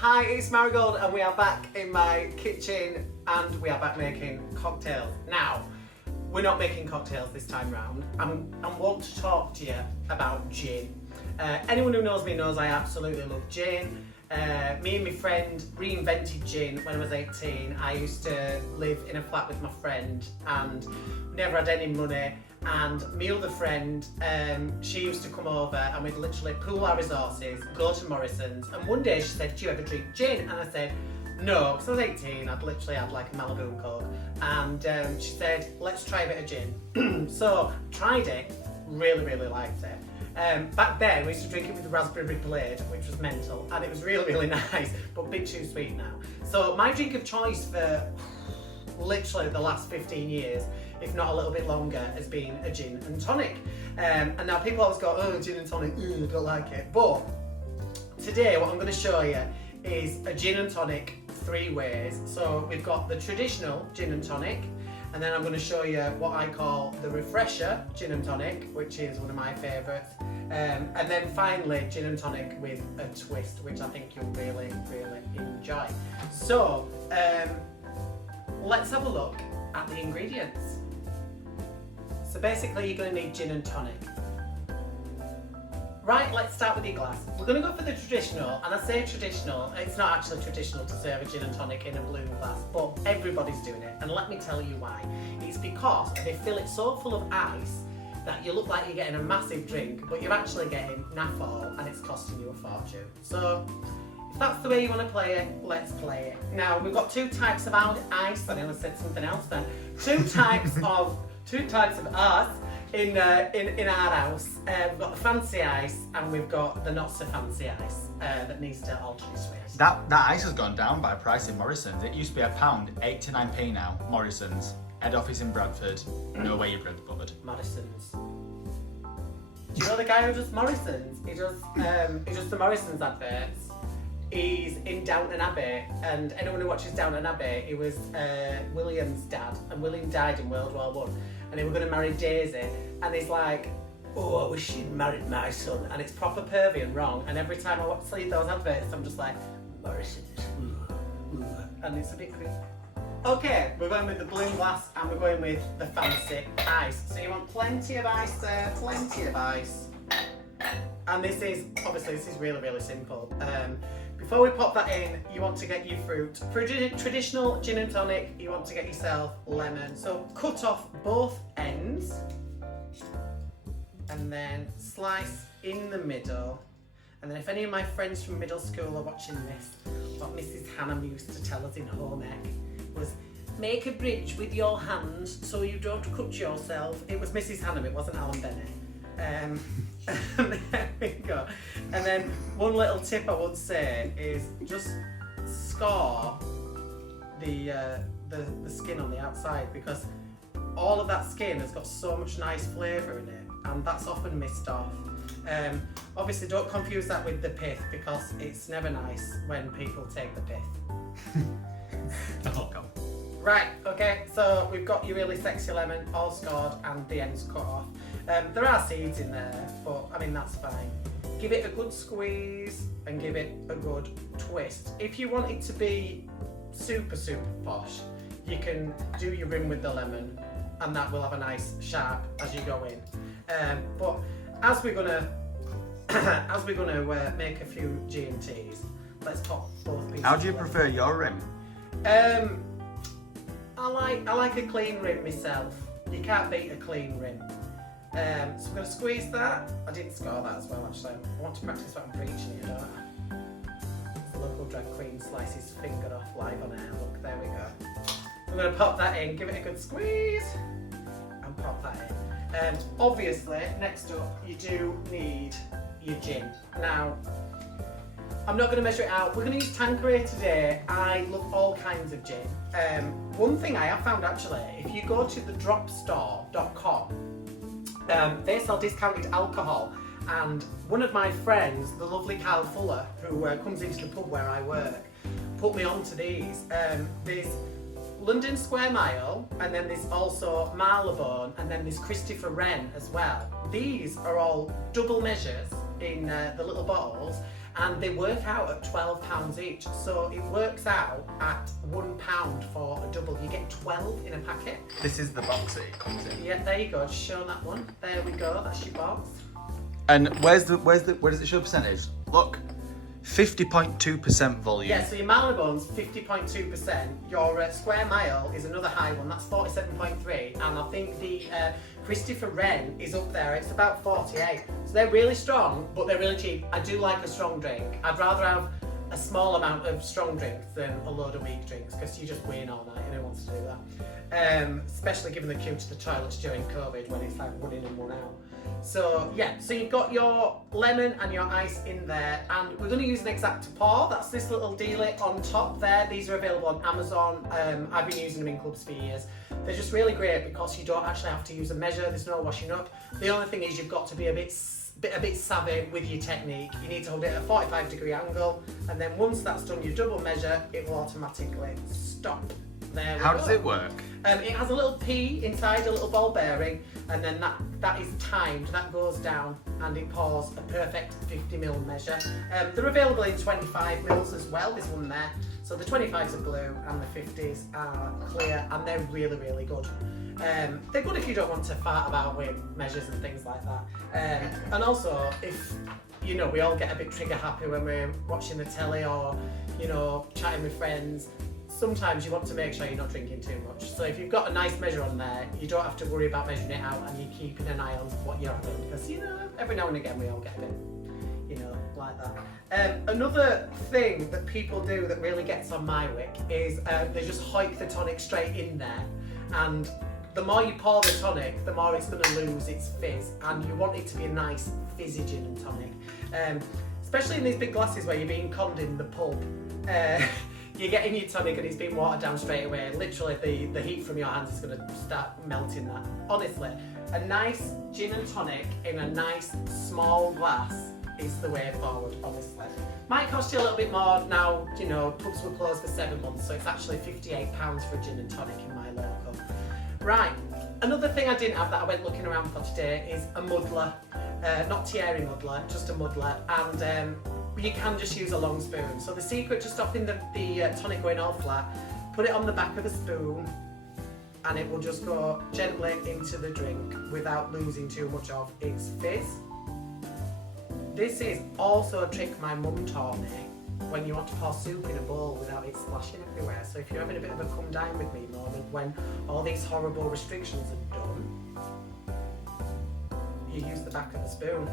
Hi, it's Marigold and we are back in my kitchen and we are back making cocktails. Now, we're not making cocktails this time round. I want to talk to you about gin. Anyone who knows me knows I absolutely love gin. Me and my friend reinvented gin when I was 18. I used to live in a flat with my friend and never had any money. And my other friend, she used to come over and we'd literally pool our resources, go to Morrison's, and one day she said, "Do you ever drink gin?" And I said, "No," because I was 18, I'd literally had like a Malibu Coke. And she said, "Let's try a bit of gin." So, tried it, really liked it. Back then, we used to drink it with raspberry blade, which was mental, and it was really nice, but a bit too sweet now. So my drink of choice for literally the last 15 years, if not a little bit longer, has been a gin and tonic. And now people always go, "Oh, gin and tonic, I don't like it." But today what I'm going to show you is a gin and tonic 3 ways. So we've got the traditional gin and tonic, and then I'm going to show you what I call the refresher gin and tonic, which is one of my favourites. And then finally gin and tonic with a twist, which I think you'll really enjoy. So let's have a look at the ingredients. So basically you're going to need gin and tonic. Right, let's start with your glass. We're going to go for the traditional, and I say traditional, it's not actually traditional to serve a gin and tonic in a balloon glass, but everybody's doing it, and let me tell you why. It's because they fill it so full of ice that you look like you're getting a massive drink, but you're actually getting naff all, and it's costing you a fortune. So if that's the way you want to play it, let's play it. Now, we've got 2 types of ice. I nearly said something else then. 2 types of ice in our house. We've got the fancy ice and we've got the not so fancy ice that needs to alter its ways. That ice has gone down by price in Morrison's. It used to be £1, 8 to 9p now. Morrison's. Head office in Bradford. No way your bread's buttered. Morrison's. Do you know the guy who does Morrison's? He does the Morrison's adverts. He's in Downton Abbey, and anyone who watches Downton Abbey, he was William's dad, and William died in World War One, and they were going to marry Daisy, and he's like, "Oh, I wish she'd married my son," and it's proper pervy and wrong, and every time I see those adverts, I'm just like, Morrison's, and it's a bit creepy. Okay, we're going with the balloon glass, and we're going with the fancy ice. So you want plenty of ice there, plenty of ice. And this is really simple. Before we pop that in, you want to get your fruit. For a traditional gin and tonic, you want to get yourself lemon. So cut off both ends and then slice in the middle. And then if any of my friends from middle school are watching this, what Mrs. Hannam used to tell us in home ec was, "Make a bridge with your hands so you don't cut yourself." It was Mrs. Hannam, it wasn't Alan Bennett. There we go. And then one little tip I would say is just score the skin on the outside, because all of that skin has got so much nice flavour in it, and that's often missed off. Obviously don't confuse that with the pith, because it's never nice when people take the pith. Oh, come. Right, okay, so we've got your really sexy lemon all scored and the ends cut off. There are seeds in there, but I mean, that's fine. Give it a good squeeze and give it a good twist. If you want it to be super posh, you can do your rim with the lemon, and that will have a nice sharp as you go in. But as we're gonna make a few G&Ts, let's pop both pieces. How do you prefer your rim? I like a clean rim myself. You can't beat a clean rim. So I'm going to squeeze that. I didn't score that as well, actually. I want to practice what I'm preaching here, don't I? The local drag queen slices his finger off live on air. Look, there we go. I'm going to pop that in, give it a good squeeze, and pop that in. Obviously, next up, you do need your gin. Now, I'm not going to measure it out. We're going to use Tanqueray today. I love all kinds of gin. One thing I have found, actually, if you go to thedropstore.com, they sell discounted alcohol, and one of my friends, the lovely Carl Fuller, who comes into the pub where I work, put me onto these. There's London Square Mile, and then there's also Marylebone, and then there's Christopher Wren as well. These are all double measures in the little bottles, and they work out at £12 each. So it works out at £1 for a double. You get 12 in a packet. This is the box that it comes in. Yeah, there you go. Just show that one. There we go. That's your box. And where does it show percentage? Look, 50.2% volume. Yeah, so your Marigold's 50.2%. Your square mile is another high one. That's 47.3. And I think the Christopher Wren is up there. It's about 48. So they're really strong, but they're really cheap. I do like a strong drink. I'd rather have a small amount of strong drinks than a load of weak drinks, because you just win all night and who wants to do that? Especially given the queue to the toilets during COVID when it's like 1 in and 1 out. So yeah, so you've got your lemon and your ice in there, and we're going to use an exact pour. That's this little dealie on top there. These are available on Amazon. I've been using them in clubs for years. They're just really great because you don't actually have to use a measure. There's no washing up. The only thing is you've got to be a bit savvy with your technique. You need to hold it at a 45-degree angle, and then once that's done your double measure, it will automatically stop. There we go. How does it work? It has a little P inside, a little ball bearing, and then that is timed. That goes down and it pours a perfect 50ml measure. They're available in 25ml as well, this one there. So the 25s are blue and the 50s are clear, and they're really, really good. They're good if you don't want to fart about with measures and things like that. And also, if, you know, we all get a bit trigger happy when we're watching the telly or, you know, chatting with friends. Sometimes you want to make sure you're not drinking too much. So if you've got a nice measure on there, you don't have to worry about measuring it out, and you're keeping an eye on what you're having, because, you know, every now and again we all get a bit, you know, like that. Another thing that people do that really gets on my wick is they just hike the tonic straight in there, and the more you pour the tonic, the more it's going to lose its fizz, and you want it to be a nice fizzy gin and tonic. Especially in these big glasses where you're being conned in the pub. You're getting your tonic and it's being watered down straight away. Literally, the heat from your hands is going to start melting that. Honestly, a nice gin and tonic in a nice small glass is the way forward, honestly. Might cost you a little bit more now, you know, pubs were closed for 7 months, so it's actually £58 for a gin and tonic in my local. Right, another thing I didn't have that I went looking around for today is a muddler. Not Thierry muddler, just a muddler, and you can just use a long spoon. So the secret to stopping the tonic going all flat, put it on the back of the spoon, and it will just go gently into the drink without losing too much of its fizz. This is also a trick my mum taught me when you want to pour soup in a bowl without it splashing everywhere. So if you're having a bit of a come down with me moment when all these horrible restrictions are done, you use the back of the spoon.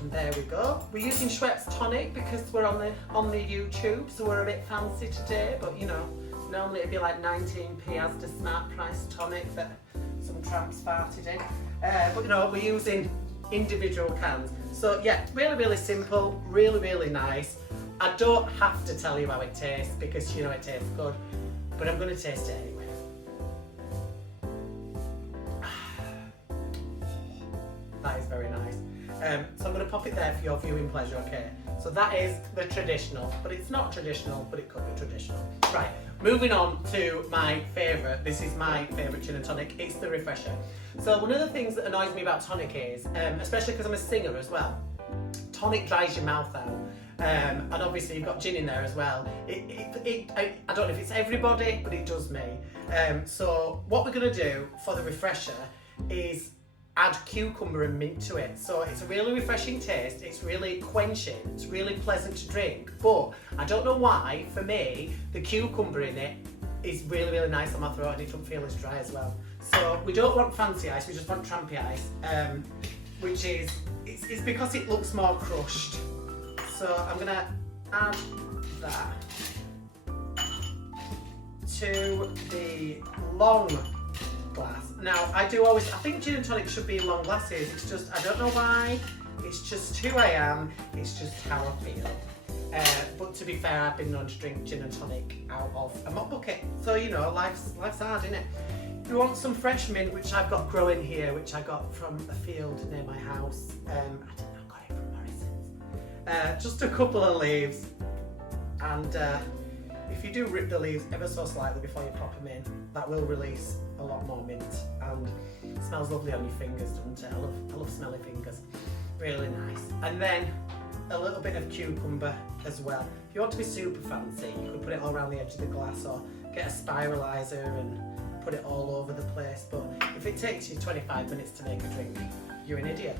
And there we go. We're using Schweppes tonic because we're on the YouTube, so we're a bit fancy today, but you know, normally it'd be like 19p as the smart price tonic that some tramps farted in. But you know, we're using individual cans. So yeah, really, really simple, really, really nice. I don't have to tell you how it tastes because you know it tastes good, but I'm going to taste it anyway. That is very nice. So I'm going to pop it there for your viewing pleasure, okay? So that is the traditional, but it's not traditional, but it could be traditional. Right, moving on to my favourite. This is my favourite gin and tonic. It's the Refresher. So one of the things that annoys me about tonic is, especially because I'm a singer as well, tonic dries your mouth out. And obviously you've got gin in there as well. I don't know if it's everybody, but it does me. So what we're going to do for the Refresher is add cucumber and mint to it. So it's a really refreshing taste, it's really quenching, it's really pleasant to drink, but I don't know why, for me, the cucumber in it is really, really nice on my throat and it doesn't feel as dry as well. So we don't want fancy ice, we just want trampy ice, which is, it's because it looks more crushed. So I'm gonna add that to the long glass. Now, I think gin and tonic should be in long glasses. It's just, I don't know why. It's just who I am. It's just how I feel. But to be fair, I've been known to drink gin and tonic out of a mop bucket. So, you know, life's hard, isn't it? If you want some fresh mint, which I've got growing here, which I got from a field near my house. I don't know, I got it from Morrison's. Just a couple of leaves. And if you do rip the leaves ever so slightly before you pop them in, that will release a lot more mint, and it smells lovely on your fingers, doesn't it? I love smelly fingers. Really nice. And then a little bit of cucumber as well. If you want to be super fancy, you could put it all around the edge of the glass or get a spiralizer and put it all over the place. But if it takes you 25 minutes to make a drink, you're an idiot.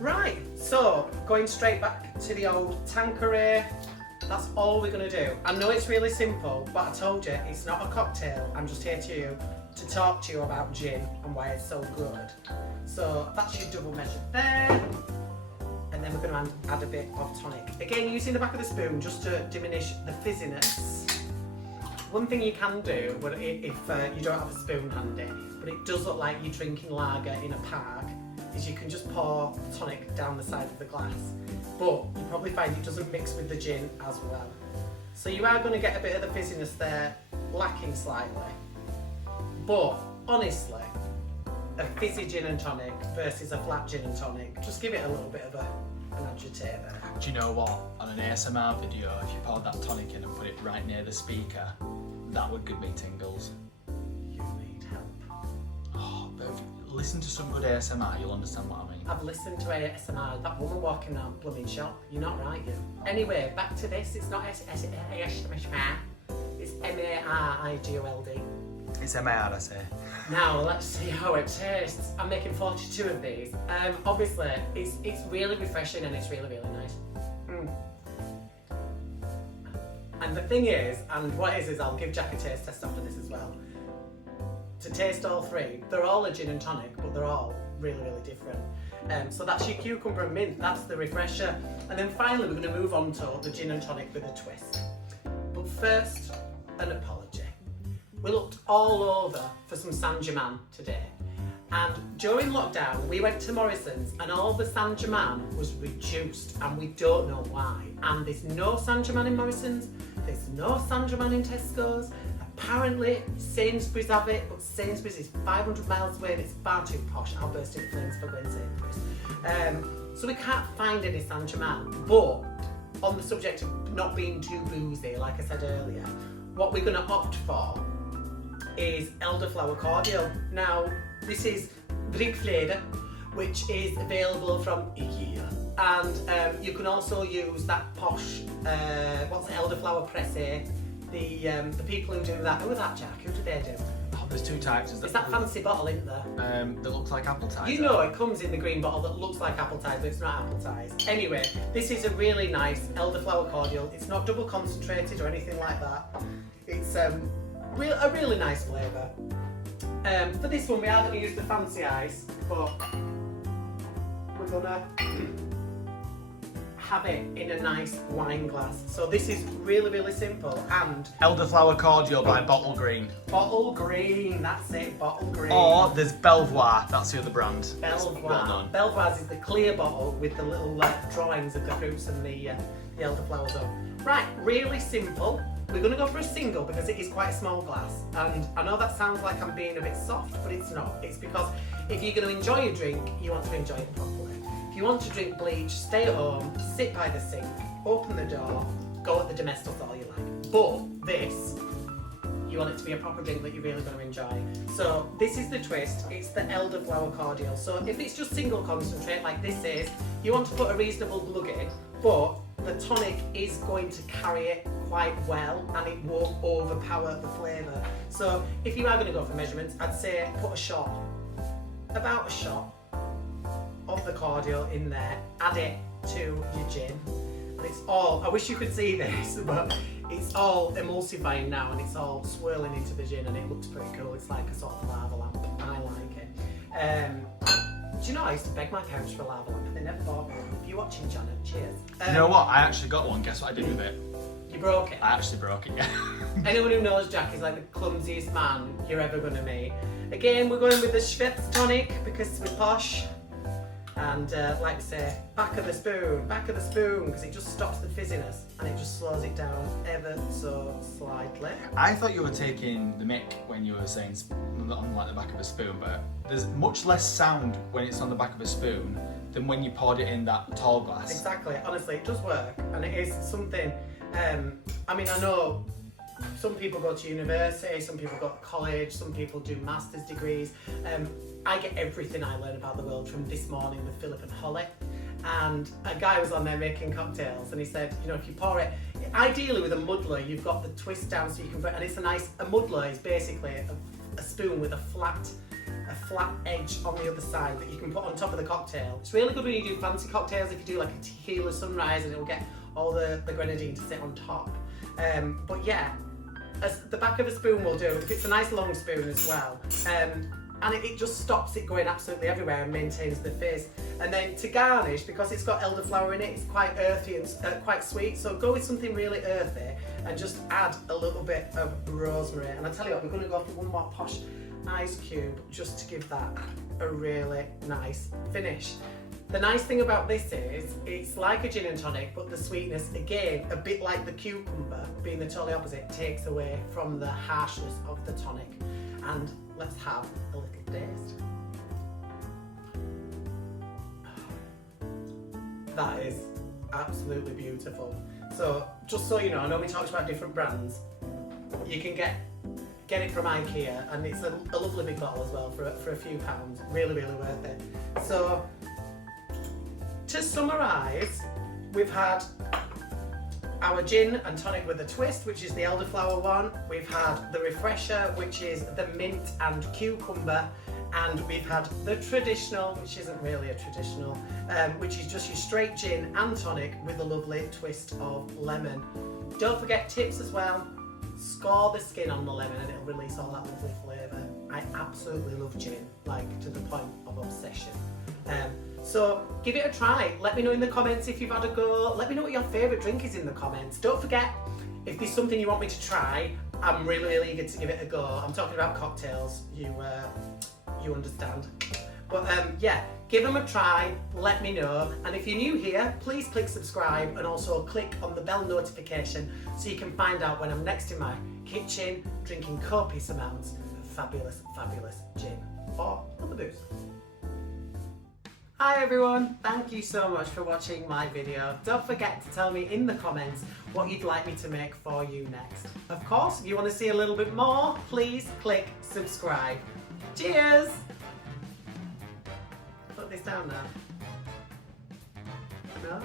Right, so going straight back to the old Tanqueray. That's all we're going to do. I know it's really simple, but I told you it's not a cocktail. I'm just here to talk to you about gin and why it's so good. So that's your double measure there. And then we're going to add a bit of tonic. Again, using the back of the spoon just to diminish the fizziness. One thing you can do if you don't have a spoon handy, but it does look like you're drinking lager in a park, is you can just pour tonic down the side of the glass. But you probably find it doesn't mix with the gin as well. So you are going to get a bit of the fizziness there, lacking slightly. But honestly, a fizzy gin and tonic versus a flat gin and tonic, just give it a little bit of an agitator. Do you know what? On an ASMR video, if you poured that tonic in and put it right near the speaker, that would give me tingles. You need help. Oh, but if you listen to some good ASMR, you'll understand what I mean. I've listened to ASMR, that woman walking down the blooming shop. You're not right, you. Anyway, back to this. It's not ASMR, it's Marigold. It's MAR, I say. Now let's see how it tastes. I'm making 42 of these. Obviously, it's really refreshing and it's really, really nice. And the thing is, and what it is I'll give Jack a taste test after this as well. To taste all three, they're all a gin and tonic, but they're all really, really different. So that's your cucumber and mint, that's the refresher. And then finally we're going to move on to the gin and tonic with a twist. But first, an apology. We looked all over for some Saint-Germain today. And during lockdown, we went to Morrison's and all the Saint-Germain was reduced and we don't know why. And there's no Saint-Germain in Morrison's, there's no Saint-Germain in Tesco's. Apparently Sainsbury's have it, but Sainsbury's is 500 miles away and it's far too posh. I'll burst into flames for going Sainsbury's. So we can't find any Saint-Germain. But on the subject of not being too boozy, like I said earlier, what we're going to opt for is elderflower cordial. Now, this is Brickfleder, which is available from IKEA. And you can also use that posh, elderflower pressé. The people who do that, who are that, Jack? Who do they do? Oh, there's two types. It's that fancy bottle, isn't there? That looks like apple cider. You know it comes in the green bottle that looks like apple cider, but it's not apple cider. Anyway, this is a really nice elderflower cordial. It's not double concentrated or anything like that. It's a really nice flavour. For this one we are going to use the fancy ice, but we're going to have it in a nice wine glass. So this is really, really simple. And elderflower cordial by Bottle Green. Bottle Green, that's it, Bottle Green. Or there's Belvoir, that's the other brand. Belvoir. Well known. Belvoir's is the clear bottle with the little drawings of the fruits and the elderflowers on. Right, really simple. We're going to go for a single because it is quite a small glass. And I know that sounds like I'm being a bit soft, but it's not. It's because if you're going to enjoy a drink, you want to enjoy it properly. If you want to drink bleach, stay at home, sit by the sink, open the door, go at the domestos all you like. But this, you want it to be a proper drink that you're really going to enjoy. So this is the twist, it's the elderflower cordial. So if it's just single concentrate like this is, you want to put a reasonable glug in, but the tonic is going to carry it quite well and it won't overpower the flavour. So if you are going to go for measurements, I'd say put a shot, about a shot of the cordial in there, add it to your gin, and it's all, I wish you could see this, but it's all emulsifying now and it's all swirling into the gin and it looks pretty cool. It's like a sort of lava lamp. I like it. Do you know I used to beg my parents for a lava lamp and they never bought one. If you're watching, Janet, cheers. You know what? I actually got one. Guess what I did with it? You broke it? I actually broke it, yeah. Anyone who knows Jack is like the clumsiest man you're ever going to meet. Again, we're going with the Schweppes tonic because we're posh. And like I say, back of the spoon, because it just stops the fizziness and it just slows it down ever so slightly. I thought you were taking the mick when you were saying on like the back of a spoon, but there's much less sound when it's on the back of a spoon than when you poured it in that tall glass. Exactly, honestly, it does work, and it is something, I mean, I know some people go to university, some people go to college, some people do master's degrees. I get everything I learn about the world from This Morning with Philip and Holly. and a guy was on there making cocktails, and he said, you know, if you pour it, ideally with a muddler, you've got the twist down so you can, and it's a muddler is basically a spoon with a flat edge on the other side that you can put on top of the cocktail. It's really good when you do fancy cocktails, if you do like a tequila sunrise, and it'll get all the grenadine to sit on top. But yeah, as the back of a spoon will do, if it's a nice long spoon as well. And it just stops it going absolutely everywhere and maintains the fizz. And then to garnish, because it's got elderflower in it, it's quite earthy and quite sweet, so go with something really earthy and just add a little bit of rosemary. And I'll tell you what, we're going to go for one more posh ice cube just to give that a really nice finish. The nice thing about this is it's like a gin and tonic, but the sweetness, again, a bit like the cucumber, being the totally opposite, takes away from the harshness of the tonic. And let's have a little taste. That is absolutely beautiful. So just so you know, I know we talked about different brands. You can get it from IKEA, and it's a lovely big bottle as well for a few pounds. Really, really worth it. So to summarise, we've had our gin and tonic with a twist, which is the elderflower one. We've had the refresher, which is the mint and cucumber. And we've had the traditional, which isn't really a traditional, which is just your straight gin and tonic with a lovely twist of lemon. Don't forget tips as well. Score the skin on the lemon and it'll release all that lovely flavour. I absolutely love gin, like to the point of obsession. So give it a try. Let me know in the comments if you've had a go. Let me know what your favourite drink is in the comments. Don't forget, if there's something you want me to try, I'm really, really eager to give it a go. I'm talking about cocktails, you understand. But yeah, give them a try, let me know. And if you're new here, please click subscribe and also click on the bell notification so you can find out when I'm next in my kitchen drinking copious amounts of fabulous, fabulous gin or other booze. Hi everyone, thank you so much for watching my video. Don't forget to tell me in the comments what you'd like me to make for you next. Of course, if you want to see a little bit more, please click subscribe. Cheers! Put this down now. No?